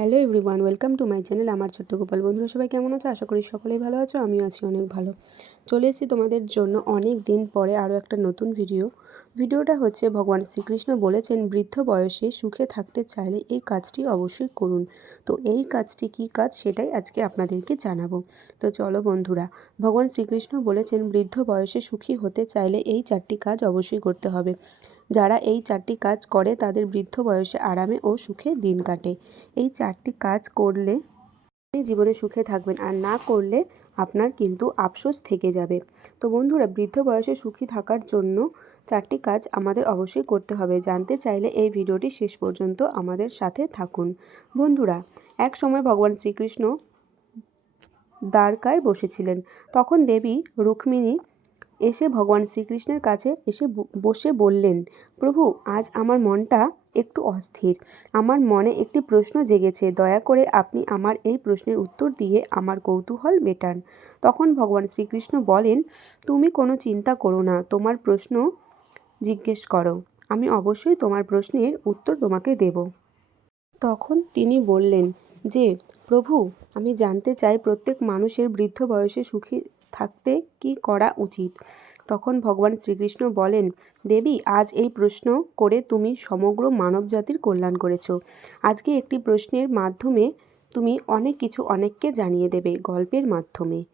Hello everyone, welcome to my channel আমার ছোট্ট গোপাল বন্ধুরা সবাই কেমন আছো? আশা করি সকলেই ভালো আছো, আমিও আছি অনেক ভালো। চলে এসেছি তোমাদের জন্য অনেক দিন পরে আরও একটা নতুন ভিডিও। ভিডিওটা হচ্ছে, ভগবান শ্রীকৃষ্ণ বলেছেন, বৃদ্ধ বয়সে সুখে থাকতে চাইলে এই কাজটি অবশ্যই করুন। তো এই কাজটি কি কাজ সেটাই আজকে আপনাদেরকে জানাব। তো চলো বন্ধুরা, ভগবান শ্রীকৃষ্ণ বলেছেন, বৃদ্ধ বয়সে সুখী হতে চাইলে এই চারটি কাজ অবশ্যই করতে হবে। যারা এই চারটি কাজ করে তাদের বৃদ্ধ বয়সে আরামে ও সুখে দিন কাটে। এই চারটি কাজ করলে আপনি জীবনে সুখে থাকবেন, আর না করলে আপনার কিন্তু আফসোস থেকে যাবে। তো বন্ধুরা, বৃদ্ধ বয়সে সুখী থাকার জন্য চারটি কাজ আমাদের অবশ্যই করতে হবে। জানতে চাইলে এই ভিডিওটি শেষ পর্যন্ত আমাদের সাথে থাকুন। বন্ধুরা, এক সময় ভগবান শ্রীকৃষ্ণ দ্বারকায় বসেছিলেন। তখন দেবী রুক্মিণী এসে ভগবান শ্রীকৃষ্ণের কাছে এসে বসে বললেন, প্রভু, আজ আমার মনটা একটু অস্থির। আমার মনে একটি প্রশ্ন জেগেছে। দয়া করে আপনি আমার এই প্রশ্নের উত্তর দিয়ে আমার কৌতূহল মেটান। তখন ভগবান শ্রীকৃষ্ণ বলেন, তুমি কোনো চিন্তা করো না। তোমার প্রশ্ন জিজ্ঞেস করো। আমি অবশ্যই তোমার প্রশ্নের উত্তর তোমাকে দেব। তখন তিনি বললেন যে, প্রভু, আমি জানতে চাই প্রত্যেক মানুষের বৃদ্ধ বয়সে সুখী থাকতে কি করা উচিত? তখন ভগবান শ্রীকৃষ্ণ বলেন, দেবী, আজ এই প্রশ্ন করে তুমি সমগ্র মানবজাতির কল্যাণ করেছ। আজকে একটি প্রশ্নের মাধ্যমে তুমি অনেক কিছু অনেককে জানিয়ে দেবে গল্পের মাধ্যমে।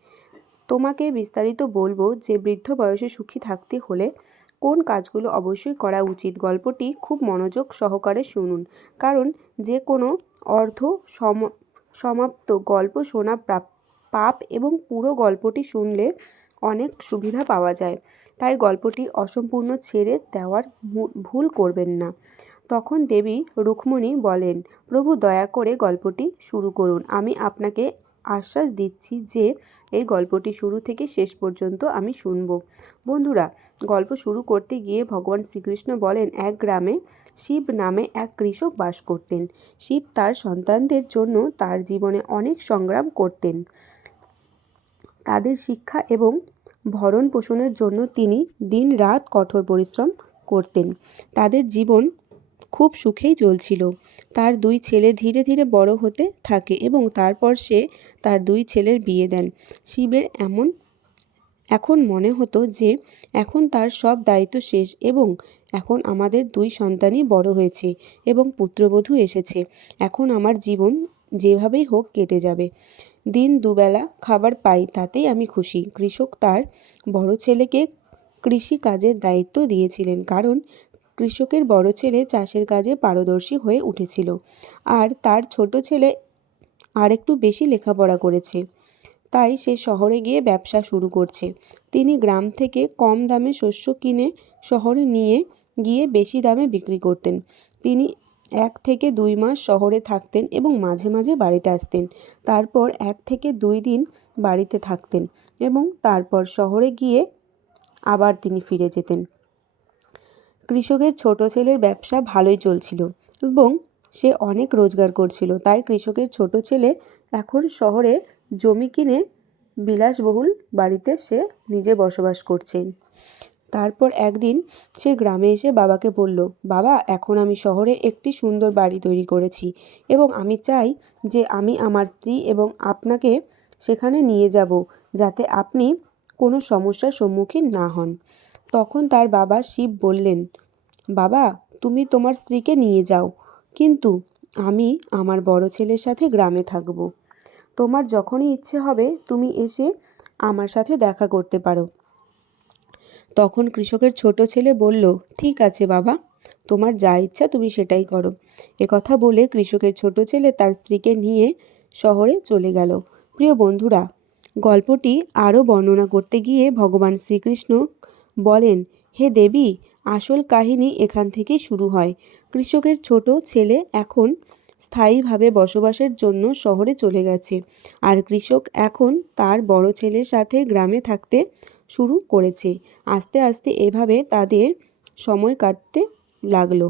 তোমাকে বিস্তারিত বলব যে বৃদ্ধ বয়সে সুখী থাকতে হলে কোন কাজগুলো অবশ্যই করা উচিত? গল্পটি খুব মনোযোগ সহকারে শুনুন। কারণ যে কোনো অর্ধ সম, সমাপ্ত গল্প শোনা প্রাপ্ত পাপ এবং পুরো গল্পটি শুনলে অনেক সুবিধা পাওয়া যায়। তাই গল্পটি অসম্পূর্ণ ছেড়ে দেওয়ার ভুল করবেন না। তখন দেবী রুক্মণী বলেন, প্রভু দয়া করে গল্পটি শুরু করুন। আমি আপনাকে আশ্বাস দিচ্ছি যে এই গল্পটি শুরু থেকে শেষ পর্যন্ত আমি শুনব। বন্ধুরা, গল্প শুরু করতে গিয়ে ভগবান শ্রীকৃষ্ণ বলেন, এক গ্রামে শিব নামে এক কৃষক বাস করতেন। শিব তার সন্তানদের জন্য তার জীবনে অনেক সংগ্রাম করতেন। তাদের শিক্ষা এবং ভরণ পোষণের জন্য তিনি দিন রাত কঠোর পরিশ্রম করতেন। তাদের জীবন খুব সুখেই চলছিল। তার দুই ছেলে ধীরে ধীরে বড় হতে থাকে এবং তারপর সে তার দুই ছেলের বিয়ে দেন। শিবের এমন, এখন মনে হতো যে এখন তার সব দায়িত্ব শেষ এবং এখন আমাদের দুই সন্তানই বড় হয়েছে এবং পুত্রবধূ এসেছে। এখন আমার জীবন যেভাবেই হোক কেটে যাবে। দিন দুবেলা খাবার পাই, তাতেই আমি খুশি। কৃষক তার বড় ছেলেকে কৃষি কাজের দায়িত্ব দিয়েছিলেন, কারণ কৃষকের বড় ছেলে চাষের কাজে পারদর্শী হয়ে উঠেছিল আর তার ছোট ছেলে আর একটু বেশি লেখাপড়া করেছে। তাই সে শহরে গিয়ে ব্যবসা শুরু করছে। তিনি গ্রাম থেকে কম দামে শস্য কিনে শহরে নিয়ে গিয়ে বেশি দামে বিক্রি করতেন। তিনি এক থেকে দুই মাস শহরে থাকতেন এবং মাঝে মাঝে বাড়িতে আসতেন। তারপর এক থেকে দুই দিন বাড়িতে থাকতেন এবং তারপর শহরে গিয়ে আবার তিনি ফিরে যেতেন। কৃষকের ছোট ছেলের ব্যবসা ভালোই চলছিল এবং সে অনেক রোজগার করছিল। তাই কৃষকের ছোট ছেলে এখন শহরে জমি কিনে বিলাসবহুল বাড়িতে সে নিজে বসবাস করছেন। তারপর একদিন সে গ্রামে এসে বাবাকে বলল, বাবা, এখন আমি শহরে একটি সুন্দর বাড়ি তৈরি করেছি এবং আমি চাই যে আমি আমার স্ত্রী এবং আপনাকে সেখানে নিয়ে যাব যাতে আপনি কোনো সমস্যার সম্মুখীন না হন। তখন তার বাবা শিব বললেন, বাবা, তুমি তোমার স্ত্রীকে নিয়ে যাও, কিন্তু আমি আমার বড় ছেলের সাথে গ্রামে থাকব। তোমার যখনই ইচ্ছে হবে, তুমি এসে আমার সাথে দেখা করতে পারো। তখন কৃষকের ছোট ছেলে বলল, ঠিক আছে বাবা, তোমার যা ইচ্ছা তুমি সেটাই করো। কথা বলে কৃষকের ছোট ছেলে তার স্ত্রীকে নিয়ে শহরে চলে গেল। প্রিয় বন্ধুরা, গল্পটি আরও বর্ণনা করতে গিয়ে ভগবান শ্রীকৃষ্ণ বলেন, হে দেবী, আসল কাহিনী এখান থেকেই শুরু হয়। কৃষকের ছোট ছেলে এখন স্থায়ীভাবে বসবাসের জন্য শহরে চলে গেছে। আর কৃষক এখন তার বড় ছেলের সাথে গ্রামে থাকতে শুরু করেছে। আস্তে আস্তে এভাবে তাদের সময় কাটতে লাগল।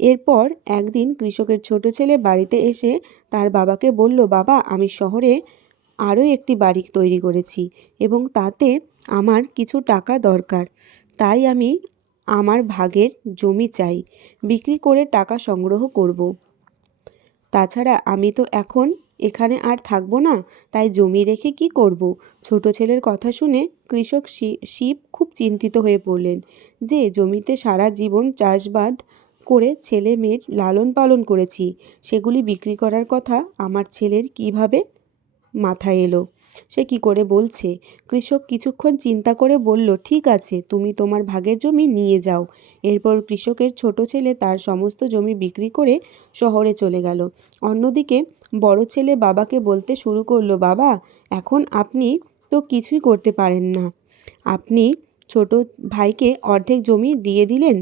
এরপর একদিন কৃষকের ছোট ছেলে বাড়িতে এসে তার বাবাকে বলল, বাবা, আমি শহরে আরও একটি বাড়ি তৈরি করেছি এবং তাতে আমার কিছু টাকা দরকার। তাই আমি আমার ভাগের জমি চাই। বিক্রি করে টাকা সংগ্রহ করব। তাছাড়া আমি তো এখন এখানে আর থাকব না, তাই জমি রেখে কি করব। ছোট ছেলের কথা শুনে কৃষক শিব খুব চিন্তিত হয়ে পড়লেন যে, জমিতে সারা জীবন চাষবাদ করে ছেলে মেয়ের লালন পালন করেছি, সেগুলি বিক্রি করার কথা আমার ছেলের কীভাবে মাথায় এলো সে কি করে বলছে? কৃষক কিছুক্ষণ চিন্তা করে বলল, ঠিক আছে, তুমি তোমার ভাগের জমি নিয়ে যাও। এরপর কৃষকের ছোট ছেলে তার সমস্ত জমি বিক্রি করে শহরে চলে গেল। অন্যদিকে বড় ছেলে বাবাকে বলতে শুরু করল, বাবা, এখন আপনি তো কিছুই করতে পারেন না। আপনি ছোট ভাইকে অর্ধেক জমি দিয়ে দিলেন,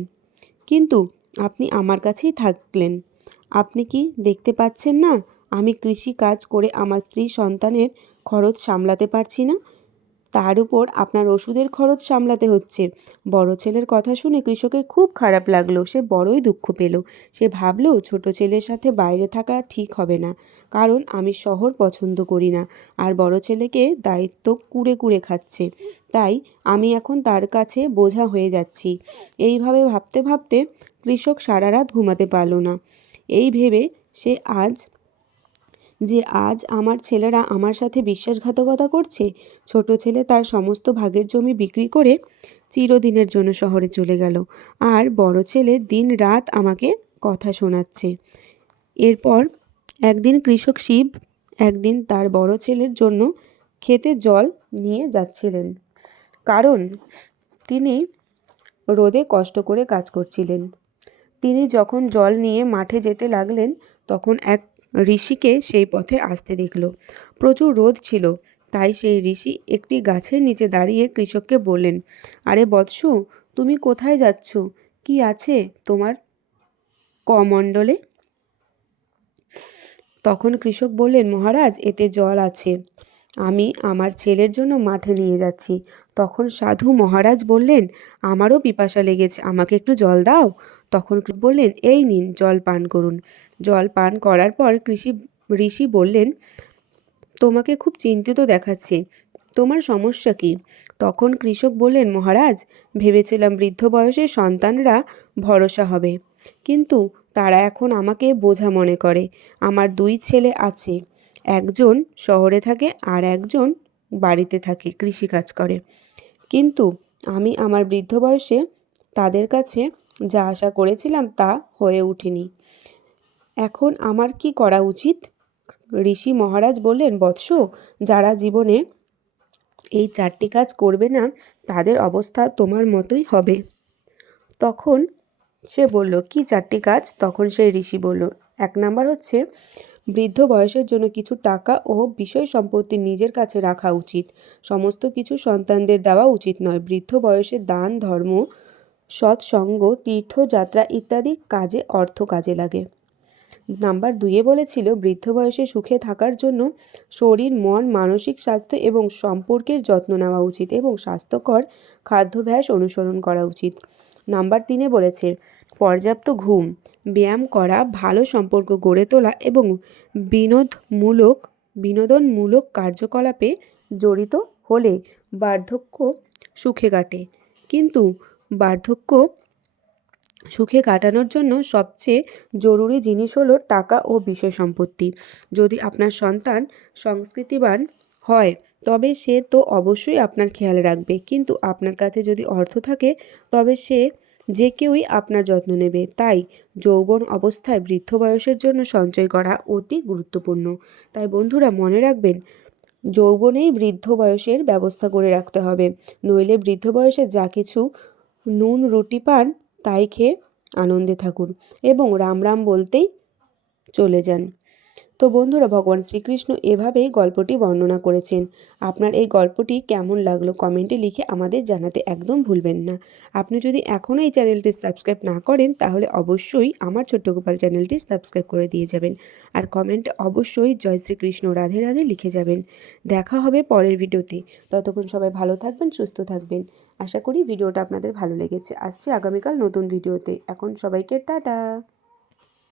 কিন্তু আপনি আমার কাছেই থাকলেন। আপনি কি দেখতে পাচ্ছেন না? আমি কৃষি কাজ করে আমার স্ত্রী সন্তানের খরচ সামলাতে পারছি না। তার উপর আপনার ওষুধের খরচ সামলাতে হচ্ছে। বড় ছেলের কথা শুনে কৃষকের খুব খারাপ লাগল। সে বড়ই দুঃখ পেল। সে ভাবলো, ছোট ছেলের সাথে বাইরে থাকা ঠিক হবে না। কারণ আমি শহর পছন্দ করি না। আর বড় ছেলেকে দায়িত্ব কুড়ে কুড়ে খাচ্ছে। তাই আমি এখন তার কাছে বোঝা হয়ে যাচ্ছি। এইভাবে ভাবতে ভাবতে কৃষক সারা রাত ঘুমাতে পারল না। এই ভেবে সে আজ যে আজ আমার ছেলেরা আমার সাথে বিশ্বাসঘাতকতা করছে, ছোট ছেলে তার সমস্ত ভাগের জমি বিক্রি করে চিরদিনের জন্য শহরে চলে গেল। আর বড় ছেলে দিন রাত আমাকে কথা শোনাচ্ছে। এরপর একদিন কৃষক শিব, একদিন তার বড় ছেলের জন্য খেতে জল নিয়ে যাচ্ছিলেন। কারণ তিনি রোদে কষ্ট করে কাজ করছিলেন। তিনি যখন জল নিয়ে মাঠে যেতে লাগলেন, তখন এক ঋষিকে সেই পথে আসতে দেখল। প্রচুর রোদ ছিল, তাই সেই ঋষি একটি গাছের নিচে দাঁড়িয়ে কৃষককে বললেন, আরে বৎসু, তুমি কোথায় যাচ্ছ? কি আছে তোমার কমণ্ডলে? তখন কৃষক বললেন, মহারাজ, এতে জল আছে। আমি আমার ছেলের জন্য মাঠে নিয়ে যাচ্ছি। তখন সাধু মহারাজ বললেন, আমারও পিপাসা লেগেছে, আমাকে একটু জল দাও। তখন বললেন, এই নিন, জল পান করুন। জল পান করার পর কৃষি, ঋষি বললেন, তোমাকে খুব চিন্তিত দেখাচ্ছে, তোমার সমস্যা কি? তখন কৃষক বললেন, মহারাজ, ভেবেছিলাম বৃদ্ধ বয়সে সন্তানরা ভরসা হবে, কিন্তু তারা এখন আমাকে বোঝা মনে করে, আমার দুই ছেলে আছে। একজন শহরে থাকে আর একজন বাড়িতে থাকে কৃষিকাজ করে। কিন্তু আমি আমার বৃদ্ধ বয়সে তাদের কাছে যা আশা করেছিলাম তা হয়ে ওঠেনি এখন আমার কি করা উচিত? ঋষি মহারাজ বললেন, বৎস, যারা জীবনে এই চারটি কাজ করবে না, তাদের অবস্থা তোমার মতোই হবে। তখন সে বলল, কি চারটি কাজ? তখন সেই ঋষি বলল, এক নাম্বার হচ্ছে বৃদ্ধ বয়সের জন্য কিছু টাকা ও বিষয় সম্পত্তি নিজের কাছে রাখা উচিত। সমস্ত কিছু সন্তানদের দেওয়া উচিত নয়। বৃদ্ধ বয়সে দান, ধর্ম, সৎসঙ্গ তীর্থযাত্রা ইত্যাদি কাজে অর্থ কাজে লাগে। নাম্বার দুইয়ে বলেছিল, বৃদ্ধ বয়সে সুখে থাকার জন্য শরীর, মন, মানসিক স্বাস্থ্য এবং সম্পর্কের যত্ন নেওয়া উচিত এবং স্বাস্থ্যকর খাদ্যাভ্যাস অনুসরণ করা উচিত। নাম্বার তিনে বলেছে পর্যাপ্ত ঘুম, ব্যায়াম করা, ভালো সম্পর্ক গড়ে তোলা এবং বিনোদমূলক, বিনোদনমূলক কার্যকলাপে জড়িত হলে বার্ধক্য সুখে কাটে। কিন্তু বার্ধক্য সুখে কাটানোর জন্য সবচেয়ে জরুরি জিনিস হলো টাকা ও বিষয় সম্পত্তি। যদি আপনার সন্তান সংস্কৃতিবান হয়, তবে সে তো অবশ্যই আপনার খেয়াল রাখবে। কিন্তু আপনার কাছে যদি অর্থ থাকে, তবে সে যে কেউই আপনার যত্ন নেবে। তাই যৌবন অবস্থায় বৃদ্ধ বয়সের জন্য সঞ্চয় করা অতি গুরুত্বপূর্ণ। তাই বন্ধুরা, মনে রাখবেন, যৌবনেই বৃদ্ধ বয়সের ব্যবস্থা করে রাখতে হবে। নইলে বৃদ্ধ বয়সে যা কিছু নুন, রুটি পান, তাই খেয়ে আনন্দে থাকুন এবং রাম রাম বলতেই চলে যান। তো বন্ধুরা, ভগবান শ্রীকৃষ্ণ এভাবেই গল্পটি বর্ণনা করেছেন। আপনার এই গল্পটি কেমন লাগল কমেন্টে লিখে আমাদের জানাতে একদম ভুলবেন না। আপনি যদি এখনও এই চ্যানেলটি সাবস্ক্রাইব না করেন, তাহলে অবশ্যই আমার ছোট্ট গোপাল চ্যানেলটি সাবস্ক্রাইব করে দিয়ে যাবেন। আর কমেন্টে অবশ্যই জয় শ্রীকৃষ্ণ, রাধে রাধে লিখে যাবেন। দেখা হবে পরের ভিডিওতে। ততক্ষণ সবাই ভালো থাকবেন, সুস্থ থাকবেন। আশা করি ভিডিওটা আপনাদের ভালো লেগেছে। আসছি আগামীকাল নতুন ভিডিওতে। এখন সবাইকে টাটা।